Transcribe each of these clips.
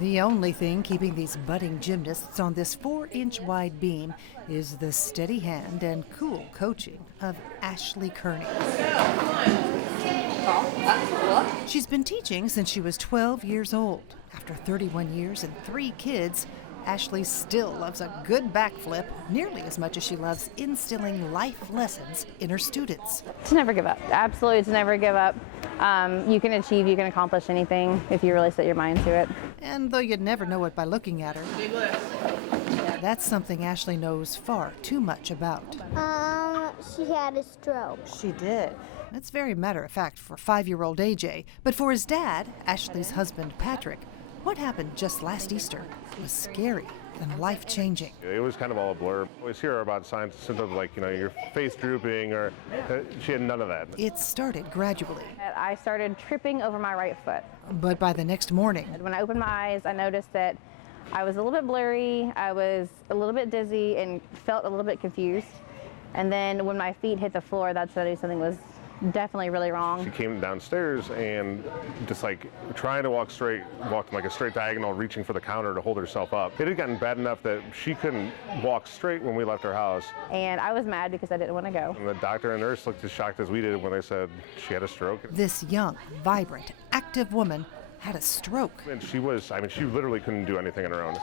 The only thing keeping these budding gymnasts on this 4-inch wide beam is the steady hand and cool coaching of Ashley Kearney. She's been teaching since she was 12 years old. After 31 years and 3 kids, Ashley still loves a good backflip nearly as much as she loves instilling life lessons in her students. To never give up. Absolutely, to never give up. You can achieve, you can accomplish anything if you really set your mind to it. And though you'd never know it by looking at her, that's something Ashley knows far too much about. She had a stroke. She did. That's very matter-of-fact for 5-year-old AJ. But for his dad, Ashley's husband, Patrick, what happened just last Easter was scary and life-changing. It was kind of all a blur. I always hear about signs and symptoms like, your face drooping, or she had none of that. It started gradually. I started tripping over my right foot. But by the next morning, When I opened my eyes, I noticed that I was a little bit blurry, I was a little bit dizzy, and felt a little bit confused. And then when my feet hit the floor, that's when I knew something was definitely really wrong. She came downstairs and just like trying to walk straight, walked like a straight diagonal, reaching for the counter to hold herself up. It had gotten bad enough that she couldn't walk straight when we left her house. And I was mad because I didn't want to go. And the doctor and nurse looked as shocked as we did when they said she had a stroke. this young, vibrant, active woman had a stroke. And she literally couldn't do anything on her own.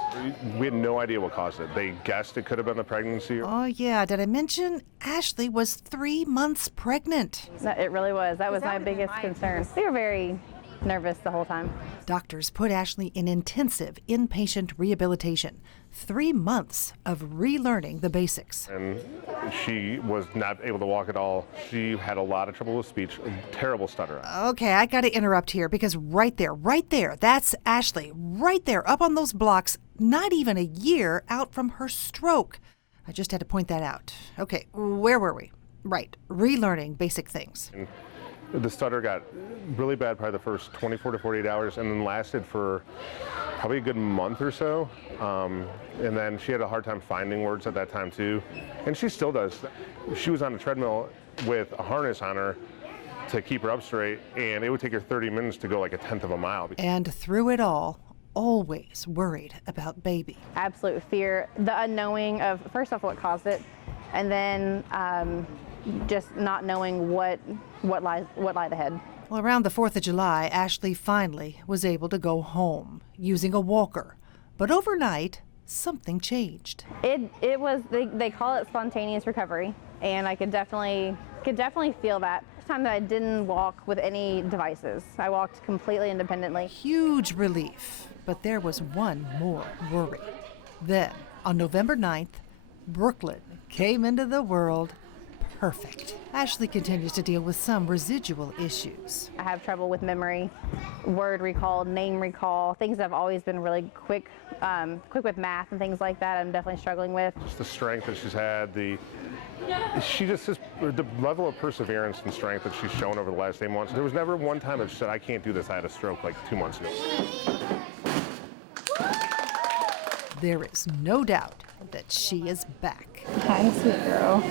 We had no idea what caused it. They guessed it could have been the pregnancy. Oh yeah, did I mention Ashley was 3 months pregnant? It really was. That was my biggest concern. We were very nervous the whole time. Doctors put Ashley in intensive inpatient rehabilitation. 3 months of relearning the basics. And she was not able to walk at all. She had a lot of trouble with speech, a terrible stutter. Okay, I gotta interrupt here because right there, that's Ashley, right there, up on those blocks, not even a year out from her stroke. I just had to point that out. Okay, where were we? Right, relearning basic things. And the stutter got really bad probably the first 24 to 48 hours and then lasted for probably a good month or so. And then she had a hard time finding words at that time too. And she still does. She was on a treadmill with a harness on her to keep her up straight, and it would take her 30 minutes to go like a 1/10 of a mile. And through it all, always worried about baby. Absolute fear, the unknowing of, first off, what caused it, and then just not knowing what lied ahead. Well, around the 4th of July, Ashley finally was able to go home using a walker. But overnight, something changed. It was, they call it spontaneous recovery, and I could definitely feel that. First time that I didn't walk with any devices. I walked completely independently. Huge relief, but there was one more worry. Then, on November 9th, Brooklyn came into the world perfect. Ashley continues to deal with some residual issues. I have trouble with memory, word recall, name recall, things that I've always been really quick with math and things like that. I'm definitely struggling with. Just the strength that she's had, the level of perseverance and strength that she's shown over the last 8 months. There was never one time that she said, I can't do this, I had a stroke like 2 months ago. There is no doubt that she is back. Hi, sweet girl.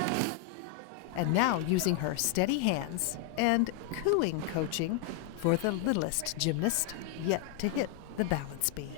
And now using her steady hands and cooing coaching for the littlest gymnast yet to hit the balance beam.